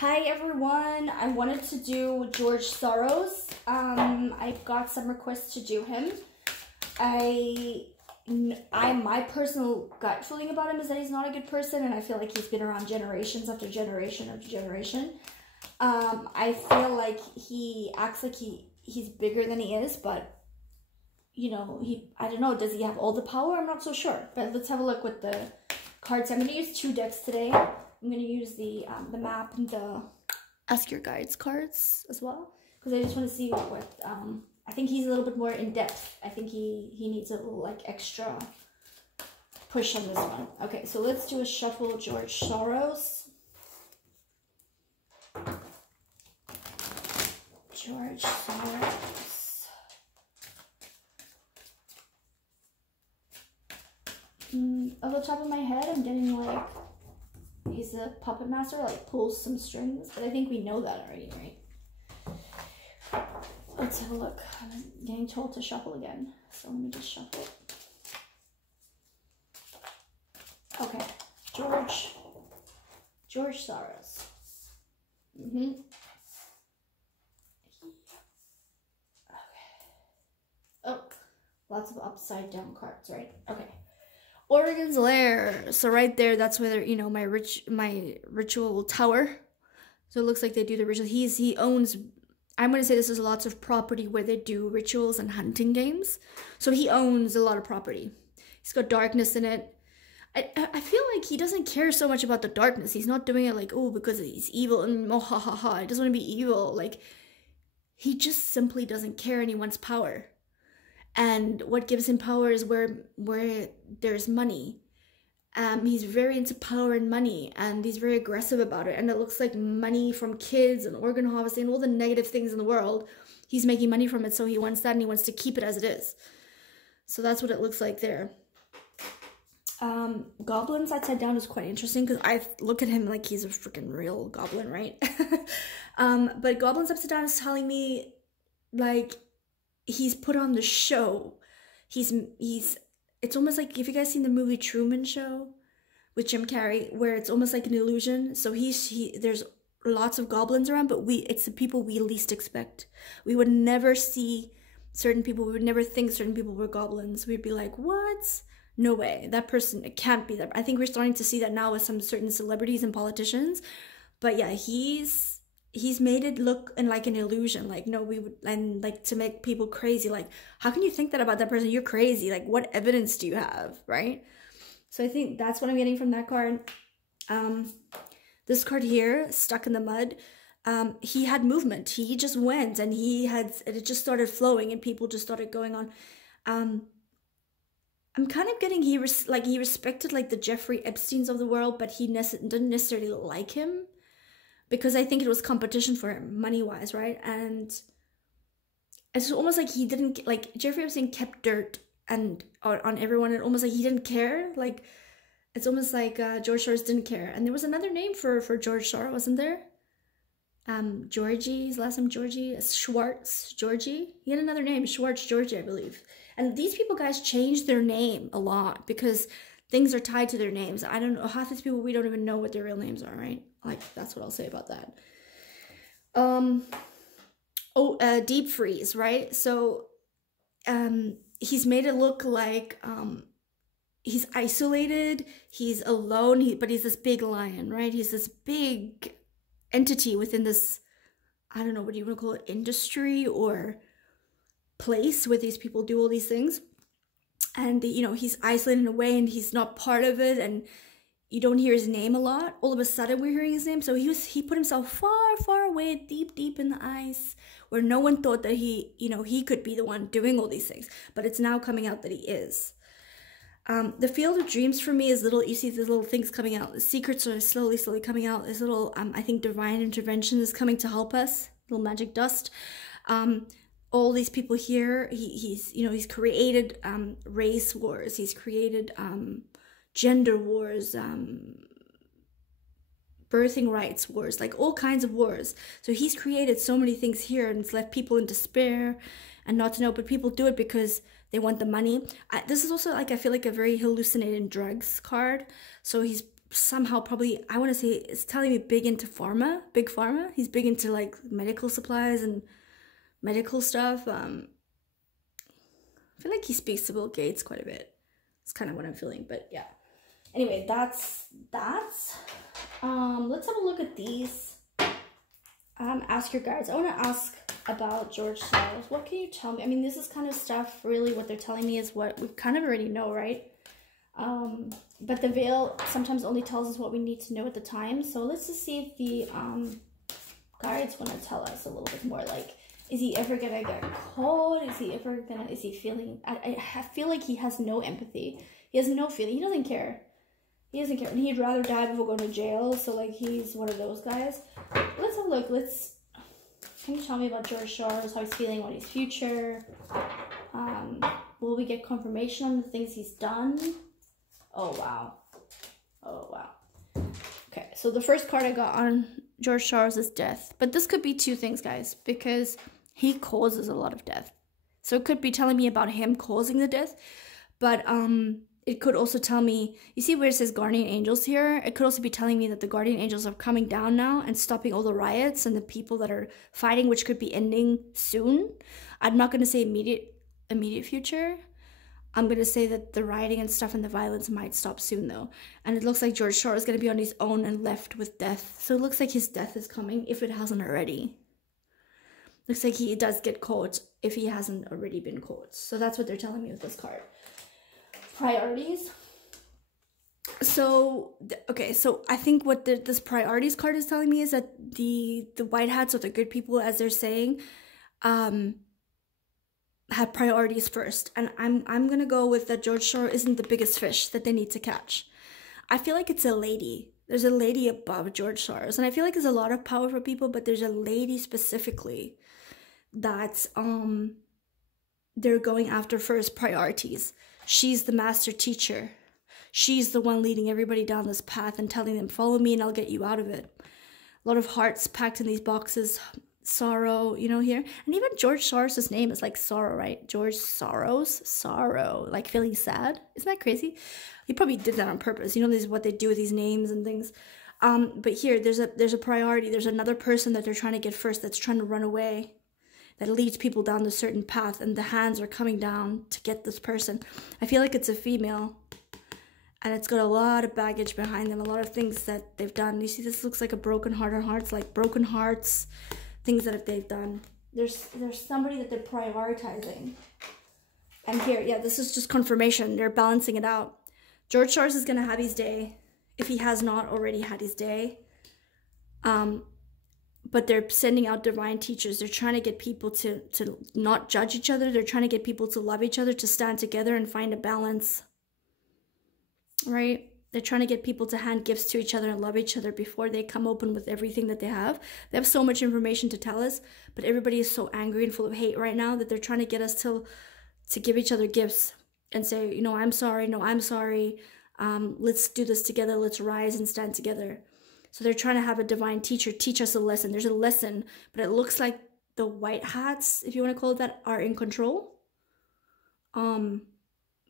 Hi everyone, I wanted to do George Soros. I got some requests to do him. My personal gut feeling about him is that he's not a good person, and I feel like he's been around generations after generation after generation. I feel like he acts like he's bigger than he is, but you know, I don't know, does he have all the power? I'm not so sure. But let's have a look with the cards. I'm going to use 2 decks today. I'm going to use the map and the Ask Your Guides cards as well, because I just want to see what I think he's a little bit more in depth. I think he needs a little like extra push on this one. Okay, so let's do a shuffle George Soros. George Soros. Off the top of my head, I'm getting like he's a puppet master, like pulls some strings, but I think we know that already, right? Let's have a look. I'm getting told to shuffle again, so let me just shuffle. Okay, George Soros. Okay. Oh, lots of upside down cards, right? Okay. Oregon's Lair. So right there, that's where, you know, my ritual tower. So it looks like they do the ritual. He owns, I'm going to say this is lots of property where they do rituals and hunting games. So he owns a lot of property. He's got darkness in it. I feel like he doesn't care so much about the darkness. He's not doing it like, oh, because he's evil and oh, ha, ha, ha. He doesn't want to be evil. Like, he just simply doesn't care and he wants power. And what gives him power is where there's money. He's very into power and money, and he's very aggressive about it. And it looks like money from kids and organ harvesting and all the negative things in the world. He's making money from it, so he wants that, and he wants to keep it as it is. So that's what it looks like there. Goblins upside down is quite interesting, because I look at him like he's a freaking real goblin, right? But goblins upside down is telling me, like, he's put on the show. It's almost like, if you guys seen the movie Truman Show with Jim Carrey, where it's almost like an illusion. So there's lots of goblins around, but it's the people we least expect. We would never see certain people. We would never think certain people were goblins. We'd be like, what? No way. That person, it can't be that. I think we're starting to see that now with some certain celebrities and politicians. But yeah, he's made it look like an illusion. Like, no, we would, and like to make people crazy. Like, how can you think that about that person? You're crazy. Like, what evidence do you have, right? So I think that's what I'm getting from that card. This card here, Stuck in the Mud, he had movement. He just went, and it just started flowing, and people just started going on. I'm kind of getting he respected like the Jeffrey Epsteins of the world, but he didn't necessarily like him, because I think it was competition for him, money-wise, right? And it's almost like he didn't, like, Jeffrey Epstein kept dirt on everyone, and almost like he didn't care. Like, it's almost like George Soros didn't care. And there was another name for George Soros, wasn't there? György, his last name György, Schwartz, György. He had another name, Schwartz György, I believe. And these people, guys, change their name a lot because things are tied to their names. I don't know, half these people, we don't even know what their real names are, right? Like, that's what I'll say about that. Deep freeze, right? So he's made it look like he's isolated, he's alone, but he's this big lion, right? He's this big entity within this, I don't know, what do you want to call it, industry or place where these people do all these things. And, you know, he's isolated in a way, and he's not part of it, and you don't hear his name a lot. All of a sudden, we're hearing his name. So he put himself far, far away, deep, deep in the ice, where no one thought that he could be the one doing all these things. But it's now coming out that he is. The Field of Dreams for me is you see these little things coming out. The secrets are slowly coming out. This little, I think divine intervention is coming to help us. Little magic dust. All these people here, he's created race wars. He's created gender wars, birthing rights wars, like all kinds of wars. So he's created so many things here, and it's left people in despair and not to know, but people do it because they want the money. This is also, like, I feel like a very hallucinating drugs card. So he's somehow probably, I want to say, it's telling me big into pharma, big pharma. He's big into like medical supplies and medical stuff. I feel like he speaks to Bill Gates quite a bit. It's kind of what I'm feeling, but yeah. Anyway, that's let's have a look at these. Ask your guides. I want to ask about George Soros. What can you tell me? I mean, this is kind of stuff, really, what they're telling me is what we kind of already know, right? But the veil sometimes only tells us what we need to know at the time. So let's just see if the guides want to tell us a little bit more. Like, is he ever gonna get cold? Is he feeling, I feel like he has no empathy. He has no feeling. He doesn't care. He doesn't care. And he'd rather die before going to jail. So, like, he's one of those guys. Let's have a look. Can you tell me about George Soros, how he's feeling, what his future? Will we get confirmation on the things he's done? Oh, wow. Oh, wow. Okay, so the first card I got on George Soros is death. But this could be two things, guys, because he causes a lot of death. So it could be telling me about him causing the death. But it could also tell me, you see where it says guardian angels here? It could also be telling me that the guardian angels are coming down now and stopping all the riots and the people that are fighting, which could be ending soon. I'm not going to say immediate future. I'm going to say that the rioting and stuff and the violence might stop soon, though. And it looks like George Soros is going to be on his own and left with death. So it looks like his death is coming, if it hasn't already. Looks like he does get caught if he hasn't already been caught. So that's what they're telling me with this card. Priorities. So, okay, so I think what this priorities card is telling me is that the white hats or the good people, as they're saying, have priorities first. And I'm gonna go with that George Soros isn't the biggest fish that they need to catch. I feel like it's a lady. There's a lady above George Soros. And I feel like there's a lot of power for people, but there's a lady specifically that they're going after first priorities. She's the master teacher. She's the one leading everybody down this path and telling them, follow me and I'll get you out of it. A lot of hearts packed in these boxes. Sorrow, you know, here. And even George Soros' name is like sorrow, right? George Soros, sorrow, like feeling sad. Isn't that crazy? He probably did that on purpose. You know, this is what they do with these names and things. But here, there's a priority. There's another person that they're trying to get first that's trying to run away, that leads people down a certain path, and the hands are coming down to get this person. I feel like it's a female, and it's got a lot of baggage behind them, a lot of things that they've done. You see, this looks like a broken heart on hearts, like broken hearts, things that they've done. There's somebody that they're prioritizing. And here, yeah, this is just confirmation. They're balancing it out. George Soros is going to have his day, if he has not already had his day. But they're sending out divine teachers. They're trying to get people to not judge each other. They're trying to get people to love each other, to stand together and find a balance. Right? They're trying to get people to hand gifts to each other and love each other before they come open with everything that they have. They have so much information to tell us, but everybody is so angry and full of hate right now that they're trying to get us to give each other gifts and say, you know, I'm sorry, no, I'm sorry. Let's do this together. Let's rise and stand together. So they're trying to have a divine teacher teach us a lesson. There's a lesson, but it looks like the white hats, if you want to call it that, are in control.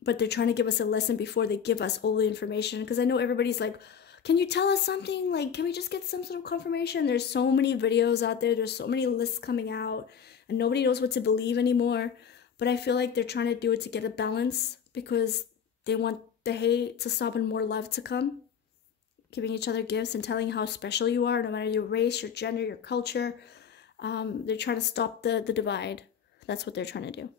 But they're trying to give us a lesson before they give us all the information. Because I know everybody's like, can you tell us something? Like, can we just get some sort of confirmation? There's so many videos out there. There's so many lists coming out. And nobody knows what to believe anymore. But I feel like they're trying to do it to get a balance. Because they want the hate to stop and more love to come. Giving each other gifts and telling how special you are, no matter your race, your gender, your culture. They're trying to stop the divide. That's what they're trying to do.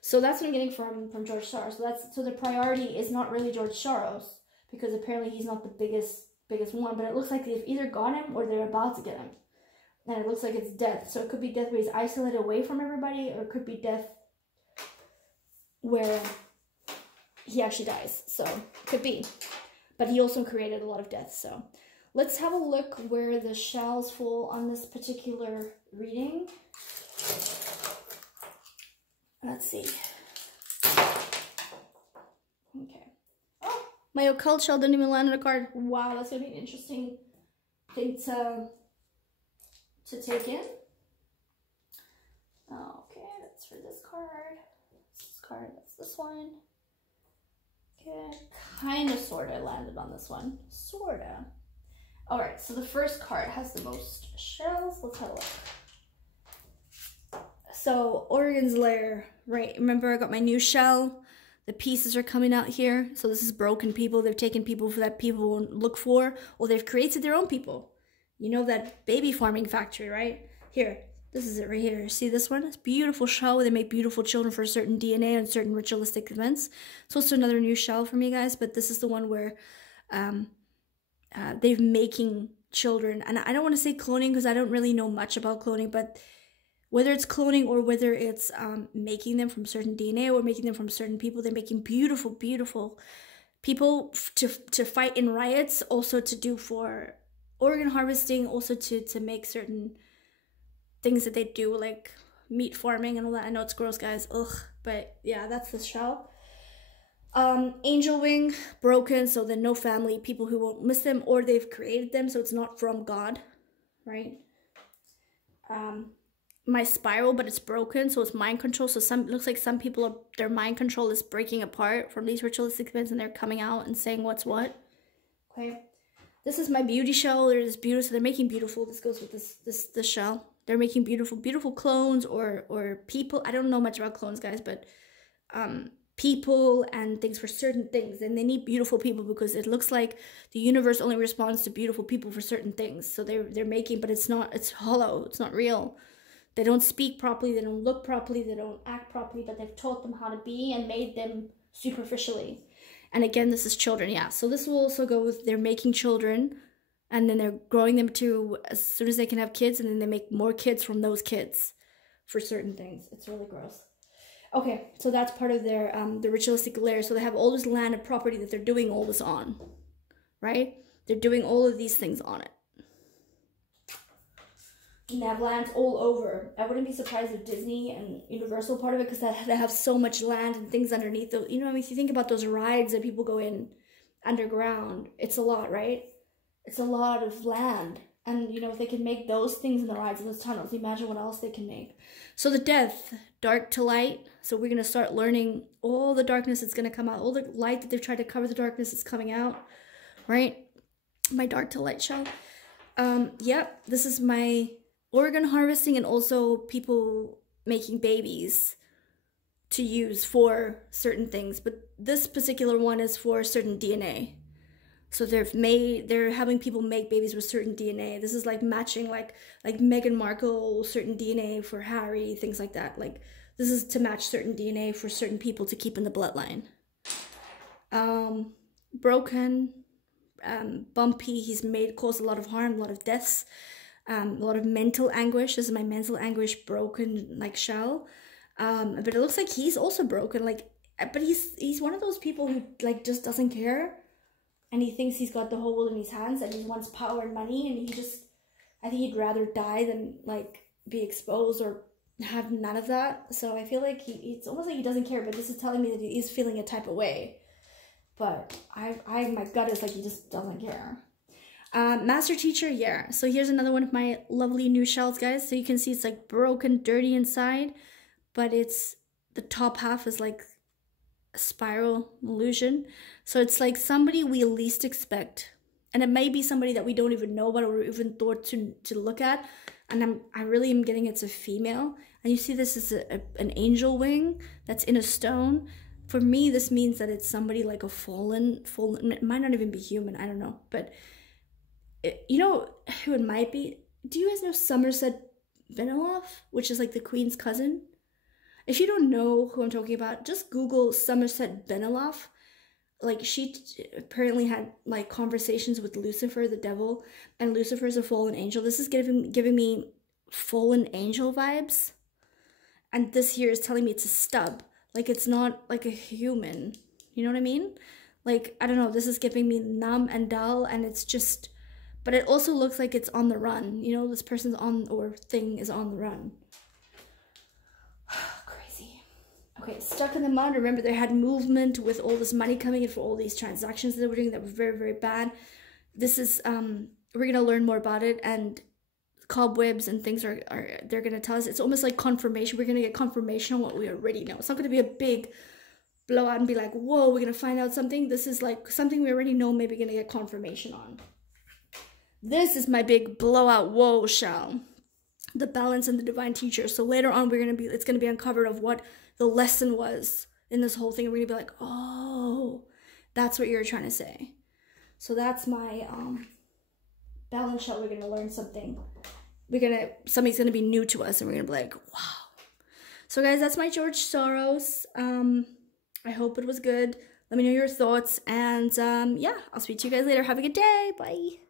So that's what I'm getting from George Soros. So the priority is not really George Soros, because apparently he's not the biggest one. But it looks like they've either got him or they're about to get him. And it looks like it's death. So it could be death where he's isolated away from everybody, or it could be death where he actually dies. So it could be. But he also created a lot of death. So let's have a look where the shells fall on this particular reading. Let's see. Okay. Oh, my occult shell didn't even land on a card. Wow, that's gonna be an interesting thing to take in. Okay, that's for this card. This card, that's this one. Okay, kind of, sort of landed on this one. Sort of. All right, so the first card has the most shells. Let's have a look. So Oregon's Lair, right? Remember I got my new shell? The pieces are coming out here. So this is broken people. They've taken people that people won't look for, or they've created their own people. You know that baby farming factory, right? Here, this is it right here. See this one? It's a beautiful shell where they make beautiful children for certain DNA and certain ritualistic events. It's also another new shell for me, guys, but this is the one where they're making children. And I don't want to say cloning because I don't really know much about cloning, but whether it's cloning or whether it's making them from certain DNA or making them from certain people, they're making beautiful, beautiful people to fight in riots, also to do for organ harvesting, also to make certain things that they do, like meat farming and all that. I know it's gross, guys, ugh, but yeah, that's the shell. Angel wing, broken, so then no family, people who won't miss them, or they've created them, so it's not from God, right? My spiral, but it's broken, so it's mind control. So it looks like some people, their mind control is breaking apart from these ritualistic events, and they're coming out and saying what's what. Okay, this is my beauty shell. There's beautiful, so they're making beautiful. This goes with this shell. They're making beautiful clones or people. I don't know much about clones, guys, but people and things for certain things, and they need beautiful people because it looks like the universe only responds to beautiful people for certain things. So they're making, but it's not. It's hollow. It's not real. They don't speak properly, they don't look properly, they don't act properly, but they've taught them how to be and made them superficially. And again, this is children, yeah. So this will also go with they're making children, and then they're growing them to as soon as they can have kids, and then they make more kids from those kids for certain things. It's really gross. Okay, so that's part of their the ritualistic layer. So they have all this land and property that they're doing all this on, right? They're doing all of these things on it. And they have lands all over. I wouldn't be surprised if Disney and Universal part of it, because they have so much land and things underneath. Those, you know, I mean, if you think about those rides that people go in underground, it's a lot, right? It's a lot of land. And, you know, if they can make those things in the rides and those tunnels, imagine what else they can make. So the death, dark to light. So we're going to start learning all the darkness that's going to come out. All the light that they've tried to cover the darkness is coming out, right? My dark to light shell. Yep, this is my organ harvesting, and also people making babies to use for certain things, but this particular one is for certain DNA. So they're having people make babies with certain DNA. This is like matching like Meghan Markle, certain DNA for Harry, things like that. Like this is to match certain DNA for certain people to keep in the bloodline. Broken, bumpy, he's caused a lot of harm, a lot of deaths. A lot of mental anguish. This is my mental anguish broken like shell. But it looks like he's also broken. Like, but he's one of those people who like just doesn't care, and he thinks he's got the whole world in his hands, and he wants power and money, and I think he'd rather die than like be exposed or have none of that. So I feel like it's almost like he doesn't care. But this is telling me that he is feeling a type of way. But my gut is like he just doesn't care. Master teacher, yeah. So here's another one of my lovely new shells, guys. So you can see it's like broken, dirty inside, but it's the top half is like a spiral illusion. So it's like somebody we least expect, and it may be somebody that we don't even know about or even thought to look at. And I really am getting it's a female. And you see this is an angel wing that's in a stone. For me, this means that it's somebody like a fallen. It might not even be human. I don't know, but. You know who it might be? Do you guys know Somerset Beneloff, which is like the Queen's cousin? If you don't know who I'm talking about, just Google Somerset Beneloff. Like she apparently had like conversations with Lucifer, the devil, and Lucifer is a fallen angel. This is giving me fallen angel vibes, and this here is telling me it's a stub. Like it's not like a human. You know what I mean? Like I don't know. This is giving me numb and dull, and it's just. But it also looks like it's on the run. You know, this person's on, or thing is on the run. Crazy. Okay, stuck in the mud. Remember, they had movement with all this money coming in for all these transactions that they were doing that were very, very bad. This is, we're going to learn more about it. And cobwebs and things they're going to tell us. It's almost like confirmation. We're going to get confirmation on what we already know. It's not going to be a big blow out and be like, whoa, we're gonna find out something. This is like something we already know, maybe gonna get confirmation on. This is my big blowout whoa shell. The balance and the divine teacher. So later on it's gonna be uncovered of what the lesson was in this whole thing. And we're gonna be like, oh, that's what you're trying to say. So that's my balance shell. We're gonna learn something. Something's gonna be new to us, and we're gonna be like, wow. So guys, that's my George Soros. I hope it was good. Let me know your thoughts, and yeah, I'll speak to you guys later. Have a good day. Bye.